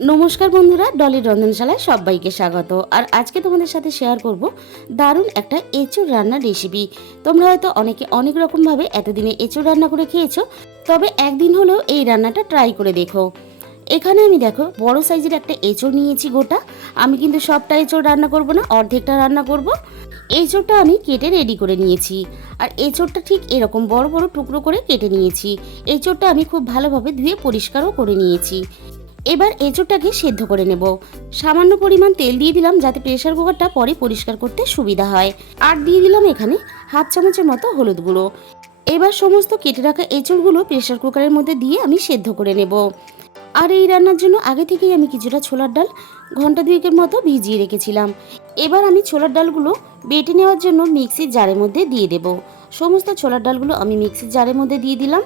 নমস্কার বন্ধুরা, ডলির রন্ধনশালায় সবাইকে স্বাগত। আর আজকে তোমাদের সাথে শেয়ার করব দারুণ একটা এঁচোড় রান্নার রেসিপি। তোমরা হয়তো অনেকে অনেক রকমভাবে এতদিনে এঁচোড় রান্না করে খেয়েছো, তবে একদিন হলেও এই রান্নাটা ট্রাই করে দেখো। এখানে আমি দেখো বড় সাইজের একটা এঁচোড় নিয়েছি গোটা। আমি কিন্তু সবটা এঁচোড় রান্না করব না, অর্ধেকটা রান্না করব। এঁচোড়টা আমি কেটে রেডি করে নিয়েছি। আর এঁচোড়টা ঠিক এরকম বড় বড় টুকরো করে কেটে নিয়েছি। এঁচোড়টা আমি খুব ভালোভাবে ধুয়ে পরিষ্কারও করে নিয়েছি। এবার এঁচোড়টাকে সেদ্ধ করে নেব। সামান্য পরিমাণ তেল দিয়ে দিলাম যাতে প্রেসার কুকারটা পরে পরিষ্কার করতে সুবিধা হয়। আর দিয়ে দিলাম এখানে হাফ চামচের মতো হলুদ গুঁড়ো। এবার সমস্ত কেটে রাখা এঁচোড়গুলো প্রেসার কুকারের মধ্যে দিয়ে আমি সেদ্ধ করে নেব। আর এই রান্নার জন্য আগে থেকেই আমি কিছুটা ছোলার ডাল ঘন্টা দুয়েকের মতো ভিজিয়ে রেখেছিলাম। এবার আমি ছোলার ডালগুলো বেটে নেওয়ার জন্য মিক্সির জারের মধ্যে দিয়ে দেব। সমস্ত ছোলার ডালগুলো আমি মিক্সির জারের মধ্যে দিয়ে দিলাম।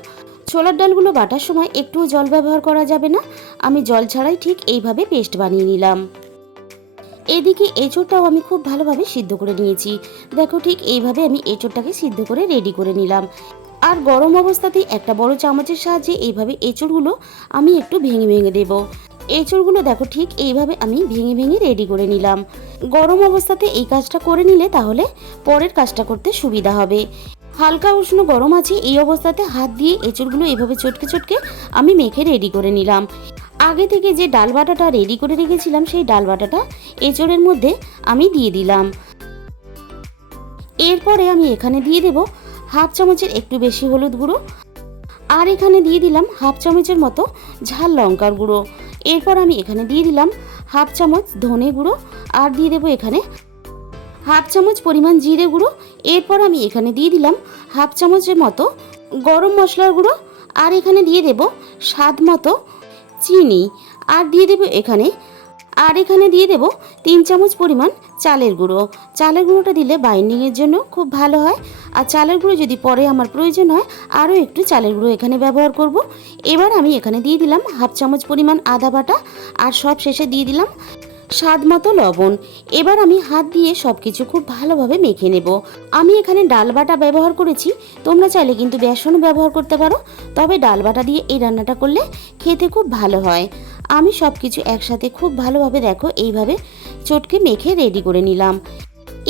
ছোলার ডালগুলো বাটার সময় একটুও জল ব্যবহার করা যাবে না। আমি জল ছাড়াই ঠিক এইভাবে পেস্ট বানিয়ে নিলাম। এদিকে এঁচোড়টাও আমি খুব ভালোভাবে সিদ্ধ করে নিয়েছি। দেখো ঠিক এইভাবে আমি এঁচোড়টাকে সিদ্ধ করে রেডি করে নিলাম। আর গরম অবস্থাতেই একটা বড় চামচের সাহায্যে এইভাবে এঁচোড়গুলো আমি একটু ভেঙে ভেঙে দেব। এঁচোড়গুলো দেখো ঠিক এইভাবে আমি ভেঙে ভেঙে রেডি করে নিলাম। গরম অবস্থাতে এই কাজটা করে নিলে তাহলে পরের কাজটা করতে সুবিধা হবে। হালকা উষ্ণ গরম আছে এই অবস্থাতে হাত দিয়ে এঁচোড়গুলো এভাবে চটকে চটকে আমি মেখে রেডি করে নিলাম। আগে থেকে যে ডাল বাটাটা রেডি করে রেখেছিলাম সেই ডাল বাটাটা এঁচোড়ের মধ্যে আমি দিয়ে দিলাম। এরপরে আমি এখানে দিয়ে দেব হাফ চামচের একটু বেশি হলুদ গুঁড়ো। আর এখানে দিয়ে দিলাম হাফ চামচের মতো ঝাল লঙ্কার গুঁড়ো। এরপর আমি এখানে দিয়ে দিলাম হাফ চামচ ধনে গুঁড়ো। আর দিয়ে দেবো এখানে হাফ চামচ পরিমাণ জিরে গুঁড়ো। এরপর আমি এখানে দিয়ে দিলাম হাফ চামচের মতো গরম মশলার গুঁড়ো। আর এখানে দিয়ে দেব স্বাদ মতো চিনি। আর দিয়ে দেব এখানে দিয়ে দেব 3 চামচ পরিমাণ চালের গুঁড়ো। চালের গুঁড়োটা দিলে বাইন্ডিংয়ের জন্য খুব ভালো হয়। আর চালের গুঁড়ো যদি পরে আমার প্রয়োজন হয় আরও একটু চালের গুঁড়ো এখানে ব্যবহার করব। এবার আমি এখানে দিয়ে দিলাম হাফ চামচ পরিমাণ আদা বাটা। আর সব শেষে দিয়ে দিলাম স্বাদ মতো লবণ। এবার আমি হাত দিয়ে সব কিছু খুব ভালোভাবে মেখে নেব। আমি এখানে ডাল বাটা ব্যবহার করেছি, তোমরা চাইলে কিন্তু বেসনও ব্যবহার করতে পারো। তবে ডাল বাটা দিয়ে এই রান্নাটা করলে খেতে খুব ভালো হয়। আমি সব কিছু একসাথে খুব ভালোভাবে দেখো এইভাবে চটকে মেখে রেডি করে নিলাম।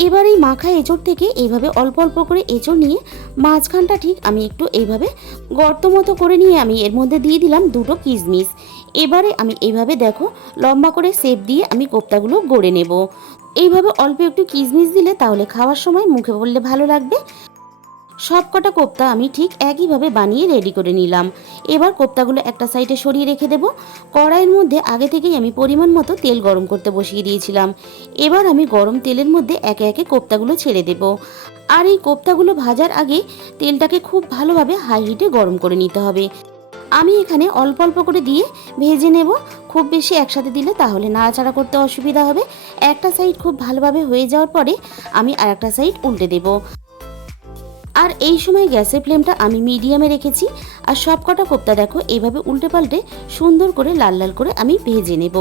এবার এই মাখা এঁচোড় থেকে এইভাবে অল্প অল্প করে এঁচোড় নিয়ে মাঝখানটা ঠিক আমি একটু এইভাবে গর্ত মতো করে নিয়ে আমি এর মধ্যে দিয়ে দিলাম দুটো কিশমিশ। এবারে আমি এইভাবে দেখো লম্বা করে শেপ দিয়ে আমি কোপ্তাগুলো গড়ে নেব। এইভাবে অল্প একটু কিশমিশ দিলে তাহলে খাওয়ার সময় মুখে পড়লে ভালো লাগবে। সব কটা কোপ্তা আমি ঠিক একইভাবে বানিয়ে রেডি করে নিলাম। এবার কোপ্তাগুলো একটা সাইডে সরিয়ে রেখে দেব। কড়াইয়ের মধ্যে আগে থেকেই আমি পরিমাণ মতো তেল গরম করতে বসিয়ে দিয়েছিলাম। এবার আমি গরম তেলের মধ্যে একে একে কোপ্তাগুলো ছেড়ে দেব। আর এই কোপ্তাগুলো ভাজার আগে তেলটাকে খুব ভালোভাবে হাই হিটে গরম করে নিতে হবে। আমি এখানে অল্প অল্প করে দিয়ে ভেজে নেব। খুব বেশি একসাথে দিলে তাহলে নাড়াচাড়া করতে অসুবিধা হবে। একটা সাইড খুব ভালোভাবে হয়ে যাওয়ার পরে আমি আর একটা সাইড উল্টে দেব। আর এই সময় গ্যাসের ফ্লেমটা আমি মিডিয়ামে রেখেছি। আর সব কটা কোপ্তা দেখো এইভাবে উল্টে পাল্টে সুন্দর করে লাল লাল করে আমি ভেজে নেব।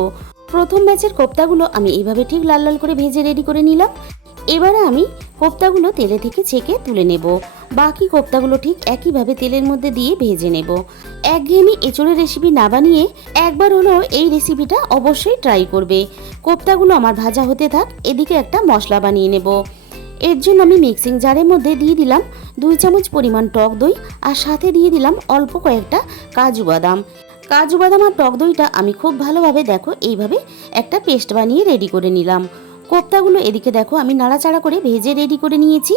প্রথম ব্যাচের কোপ্তাগুলো আমি এইভাবে ঠিক লাল লাল করে ভেজে রেডি করে নিলাম। এবারে আমি কোপ্তাগুলো তেলে থেকে ছেঁকে তুলে নেব। বাকি কোপ্তাগুলো ঠিক একইভাবে তেলের মধ্যে দিয়ে ভেজে নেব। একঘেয়েমি এঁচোড়ের রেসিপি না বানিয়ে একবার হলেও এই রেসিপিটা অবশ্যই ট্রাই করবে। কোপ্তাগুলো আমার ভাজা হতে থাক, এদিকে একটা মশলা বানিয়ে নেব। এর জন্য আমি মিক্সিং জারের মধ্যে দিয়ে দিলাম 2 চামচ পরিমাণ টক দই। আর সাথে দিয়ে দিলাম অল্প কয়েকটা কাজু বাদাম। কাজু বাদাম আর টক দইটা আমি খুব ভালোভাবে দেখো এইভাবে একটা পেস্ট বানিয়ে রেডি করে নিলাম। কোপ্তাগুলো এদিকে দেখো আমি নাড়াচাড়া করে ভেজে রেডি করে নিয়েছি।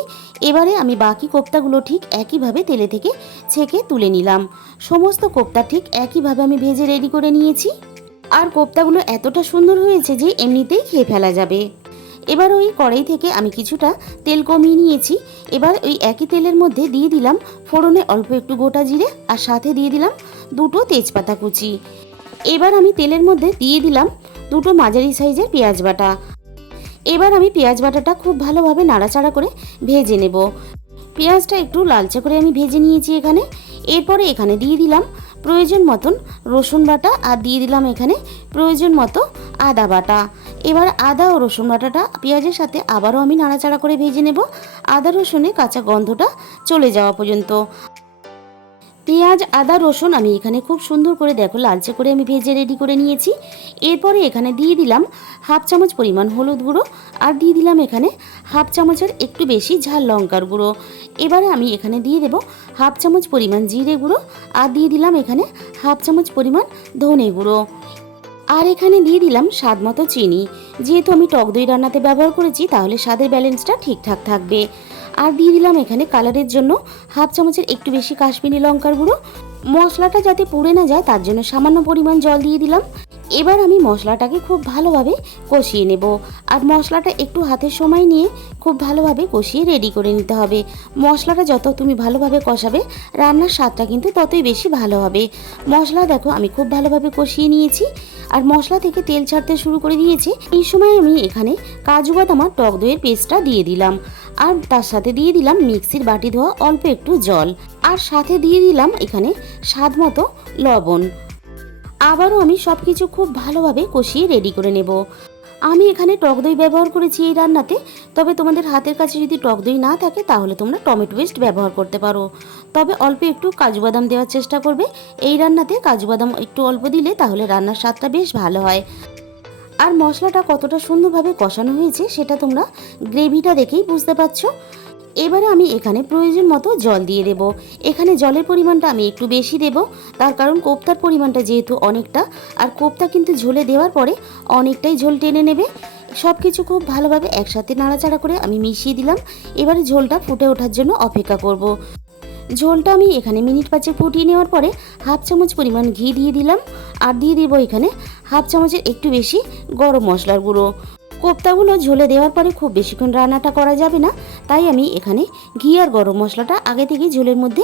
এবারে আমি বাকি কোপ্তাগুলো ঠিক একইভাবে তেলে থেকে ছেঁকে তুলে নিলাম। সমস্ত কোপ্তা ঠিক একইভাবে আমি ভেজে রেডি করে নিয়েছি। আর কোপ্তাগুলো এতটা সুন্দর হয়েছে যে এমনিতেই খেয়ে ফেলা যাবে। এবার ওই কড়াই থেকে আমি কিছুটা তেল কমিয়ে নিয়েছি। এবার ওই একই তেলের মধ্যে দিয়ে দিলাম ফোড়নে অল্প একটু গোটা জিরে। আর সাথে দিয়ে দিলাম 2টো তেজপাতা কুচি। এবার আমি তেলের মধ্যে দিয়ে দিলাম 2টো মাঝারি সাইজের পেঁয়াজ বাটা। এবার আমি পেঁয়াজ বাটাটা খুব ভালোভাবে নাড়াচাড়া করে ভেজে নেব। পেঁয়াজটা একটু লালচে করে আমি ভেজে নিয়েছি এখানে। এরপরে এখানে দিয়ে দিলাম প্রয়োজন মতন রসুন বাটা। আর দিয়ে দিলাম এখানে প্রয়োজন মতো আদা বাটা। এবার আদা ও রসুন বাটাটা পেঁয়াজের সাথে আবারও আমি নাড়াচাড়া করে ভেজে নেব, আদা রসুনের কাঁচা গন্ধটা চলে যাওয়া পর্যন্ত। পেঁয়াজ আদা রসুন আমি এখানে খুব সুন্দর করে দেখো লালচে করে আমি ভেজে রেডি করে নিয়েছি। এরপরে এখানে দিয়ে দিলাম হাফ চামচ পরিমাণ হলুদ গুঁড়ো, আর দিয়ে দিলাম এখানে হাফ চামচের একটু বেশি ঝাল লঙ্কার গুঁড়ো। এবারে আমি এখানে দিয়ে দেব হাফ চামচ পরিমাণ জিরে গুঁড়ো, আর দিয়ে দিলাম এখানে হাফ চামচ পরিমাণ ধনে গুঁড়ো, আর এখানে দিয়ে দিলাম স্বাদ মতো চিনি। যেহেতু আমি টক দই রান্নাতে ব্যবহার করেছি তাহলে স্বাদের ব্যালেন্সটা ঠিকঠাক থাকবে। আর দিয়ে দিলাম এখানে কালারের জন্য হাফ চামচের একটু বেশি কাশ্মীরি লঙ্কার গুঁড়ো। মশলাটা যাতে পুড়ে না যায় তার জন্য সামান্য পরিমাণ জল দিয়ে দিলাম। এবার আমি মশলাটাকে খুব ভালোভাবে কষিয়ে নেব, আর মশলাটা একটু হাতের সময় নিয়ে খুব ভালোভাবে কষিয়ে রেডি করে নিতে হবে। মশলাটা যত তুমি ভালোভাবে কষাবে রান্নার স্বাদটা কিন্তু ততই বেশি ভালো হবে। মশলা দেখো আমি খুব ভালোভাবে কষিয়ে নিয়েছি, আর মশলা থেকে তেল ছাড়তে শুরু করে দিয়েছে। এই সময় আমি এখানে কাজু বাদাম আর টক দইয়ের পেস্টটা দিয়ে দিলাম, আর তার সাথে দিয়ে দিলাম মিক্সির বাটি ধোয়া অল্প একটু জল, আর সাথে দিয়ে দিলাম এখানে স্বাদ মতো লবণ। আবারও আমি সব কিছু খুব ভালোভাবে কষিয়ে রেডি করে নেব। আমি এখানে টক দই ব্যবহার করেছি এই রান্নাতে, তবে তোমাদের হাতের কাছে যদি টক দই না থাকে তাহলে তোমরা টমেটো পেস্ট ব্যবহার করতে পারো। তবে অল্প একটু কাজু বাদাম দেওয়ার চেষ্টা করবে। এই রান্নাতে কাজু বাদাম একটু অল্প দিলে তাহলে রান্নার স্বাদটা বেশ ভালো হয়। আর মশলাটা কতটা সুন্দরভাবে কষানো হয়েছে সেটা তোমরা গ্রেভিটা দেখেই বুঝতে পারছো। এবারে আমি এখানে প্রয়োজন মতো জল দিয়ে দেব। এখানে জলের পরিমাণটা আমি একটু বেশি দেব, তার কারণ কোপ্তার পরিমাণটা যেহেতু অনেকটা, আর কোপ্তা কিন্তু ঝোলে দেওয়ার পরে অনেকটাই ঝোল টেনে নেবে। সব কিছু খুব ভালোভাবে একসাথে নাড়াচাড়া করে আমি মিশিয়ে দিলাম। এবারে ঝোলটা ফুটে ওঠার জন্য অপেক্ষা করব। ঝোলটা আমি এখানে মিনিট 5 ফুটিয়ে নেওয়ার পরে হাফ চামচ পরিমাণ ঘি দিয়ে দিলাম, আর দিয়ে দিব এখানে হাফ চামচের একটু বেশি গরম মশলার গুঁড়ো। কোপ্তাগুলো ঝোলে দেওয়ার পরে খুব বেশিক্ষণ রান্নাটা করা যাবে না, তাই আমি এখানে ঘি আর গরম মশলাটা আগে থেকে ঝোলের মধ্যে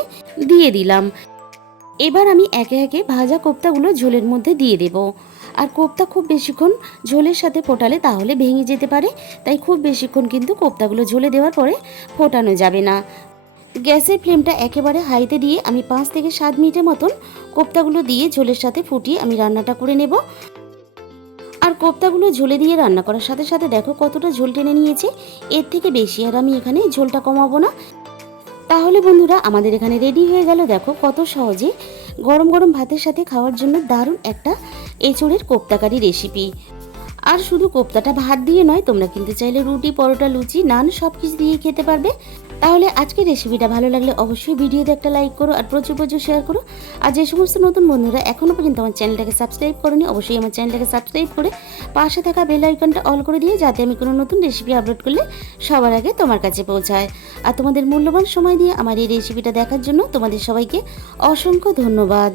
দিয়ে দিলাম। এবার আমি একে একে ভাজা কোপ্তাগুলো ঝোলের মধ্যে দিয়ে দেব। আর কোপ্তা খুব বেশিক্ষণ ঝোলের সাথে ফোটালে তাহলে ভেঙে যেতে পারে, তাই খুব বেশিক্ষণ কিন্তু কোপ্তাগুলো ঝোলে দেওয়ার পরে ফোটানো যাবে না। গ্যাসের ফ্লেমটা একেবারে হাইতে দিয়ে আমি 5 থেকে 7 মিনিটের মতন কোপ্তাগুলো দিয়ে ঝোলের সাথে ফুটিয়ে আমি রান্নাটা করে নেব। আর কোপ্তাগুলো ঝোলে দিয়ে রান্না করার সাথে সাথে দেখো কতটা ঝোল টেনে নিয়েছে। এর থেকে বেশি আর আমি এখানে ঝোলটা কমাবো না। তাহলে বন্ধুরা আমাদের এখানে রেডি হয়ে গেল। দেখো কত সহজে গরম গরম ভাতের সাথে খাওয়ার জন্য দারুণ একটা এঁচোড়ের কোপ্তাকারি রেসিপি। আর শুধু কোপ্তাটা ভাত দিয়ে নয়, তোমরা কিন্তু চাইলে রুটি, পরোটা, লুচি, নান সব কিছু দিয়ে খেতে পারবে। তাহলে আজকের রেসিপিটা ভালো লাগলে অবশ্যই ভিডিওতে একটা লাইক করো, আর প্রচুর প্রচুর শেয়ার করো। আর যে সমস্ত নতুন বন্ধুরা এখনও পর্যন্ত আমার চ্যানেলটাকে সাবস্ক্রাইব করোনি, অবশ্যই আমার চ্যানেলটাকে সাবস্ক্রাইব করে পাশে থাকা বেল আইকনটা অল করে দিয়ে, যাতে আমি কোনো নতুন রেসিপি আপলোড করলে সবার আগে তোমার কাছে পৌঁছায়। আর তোমাদের মূল্যবান সময় দিয়ে আমার এই রেসিপিটা দেখার জন্য তোমাদের সবাইকে অসংখ্য ধন্যবাদ।